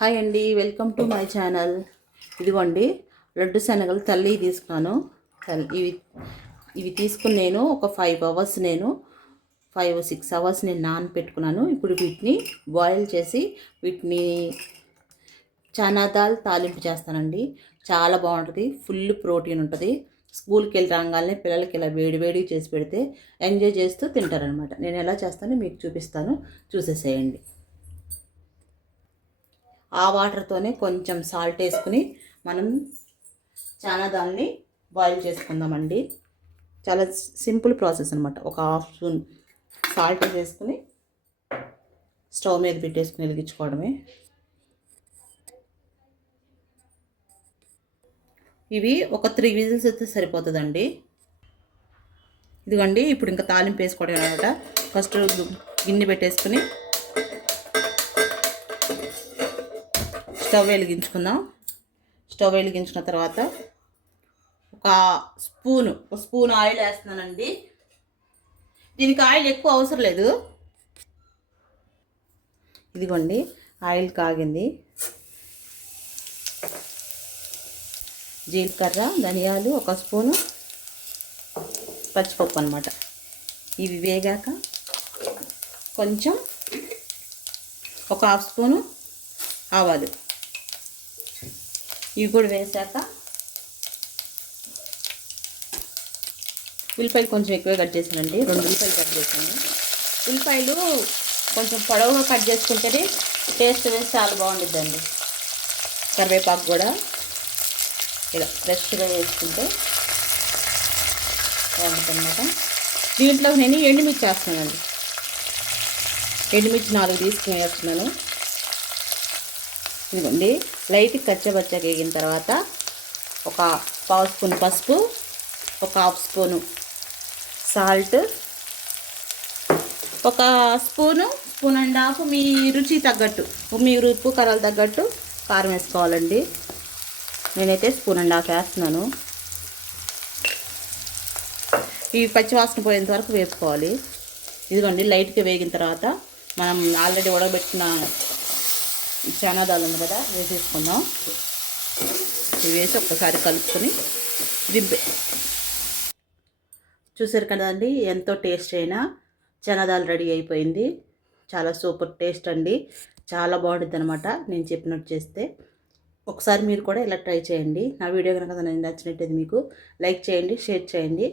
Hi అండి welcome to my channel. ఇదిగోండి లడ్డు శనగలు తల్లి తీసుకున్నాను. ఇవి ఇవి తీసుకుని నేను ఒక ఫైవ్ అవర్స్ నేను ఫైవ్ సిక్స్ అవర్స్ నేను నానపెట్టుకున్నాను. ఇప్పుడు వీటిని బాయిల్ చేసి వీటిని చనా దాల్ తాలింపు చేస్తానండి. చాలా బాగుంటుంది ఫుల్ ప్రోటీన్ ఉంటుంది. స్కూల్కి వెళ్ళి రాగానే పిల్లలకి ఇలా వేడి వేడి చేసి పెడితే ఎంజాయ్ చేస్తూ తింటారనమాట నేను ఎలా చేస్తానో మీకు చూపిస్తాను. చూసేసేయండి. ఆ వాటర్తోనే కొంచెం సాల్ట్ వేసుకుని మనం చాలా దాన్ని బాయిల్ చేసుకుందామండి. చాలా సింపుల్ ప్రాసెస్ అనమాట ఒక హాఫ్ స్పూన్ సాల్ట్ వేసుకుని స్టవ్ మీద పెట్టేసుకుని వెలిగించుకోవడమే. ఇవి ఒక త్రీ విజిల్స్ అయితే సరిపోతుందండి. ఇదిగోండి ఇప్పుడు ఇంకా తాలింపు వేసుకోవడం అనమాట ఫస్ట్ గిన్నె పెట్టేసుకుని స్టవ్ వెలిగించుకుందాం. స్టవ్ వెలిగించుకున్న తర్వాత ఒక స్పూను ఒక స్పూన్ ఆయిల్ వేస్తున్నానండి. దీనికి ఆయిల్ ఎక్కువ అవసరం లేదు. ఇదిగోండి ఆయిల్ కాగింది. జీలకర్ర ధనియాలు ఒక స్పూను పచ్చిపప్పు అనమాట ఇవి వేగాక కొంచెం ఒక హాఫ్ స్పూను ఆవాలు. ఇవి కూడా వేసాక ఉల్లిపాయలు కొంచెం ఎక్కువ కట్ చేశానండి. రెండు ఉల్లిపాయలు కట్ చేశాను. ఉల్లిపాయలు కొంచెం పొడవుగా కట్ చేసుకుంటేనే టేస్ట్ వేసి చాలా బాగుంటుందండి కరివేపాకు కూడా ఇలా ఫ్రెష్గా వేసుకుంటే బాగుంటుందన్నమాట. దీంట్లో నేను ఎండుమిర్చి వేస్తున్నానండి. ఎండుమిర్చి నాలుగు తీసుకుని వేస్తున్నాను ఇదిగోండి లైట్ కచ్చబచ్చగా వేగిన తర్వాత ఒక పావు స్పూన్ పసుపు ఒక హాఫ్ స్పూను సాల్ట్ ఒక స్పూను స్పూన్ అండ్ హాఫ్ మీ రుచి తగ్గట్టు మీ ఉప్పు కర్రలు తగ్గట్టు కారం వేసుకోవాలండి. నేనైతే స్పూన్ అండ్ హాఫ్ వేస్తున్నాను. ఈ పచ్చివాసన పోయేంత వరకు వేసుకోవాలి ఇదిగోండి లైట్గా వేగిన తర్వాత మనం ఆల్రెడీ ఉడకబెట్టిన చనాదాలు ఉంది కదా వేసేసుకుందాం. ఇవి వేసి ఒక్కసారి కలుపుకొని దింపే చూసారు కదండి ఎంతో టేస్ట్ అయినా చనాదాలు రెడీ అయిపోయింది. చాలా సూపర్ టేస్ట్ అండి. చాలా బాగుంటుంది అనమాట నేను చెప్పినట్టు చేస్తే. ఒకసారి మీరు కూడా ఇలా ట్రై చేయండి. నా వీడియో కనుక నేను నచ్చినట్టయితే మీకు లైక్ చేయండి షేర్ చేయండి.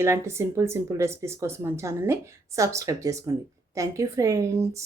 ఇలాంటి సింపుల్ సింపుల్ రెసిపీస్ కోసం మన ఛానల్ని సబ్స్క్రైబ్ చేసుకోండి. Thank you friends.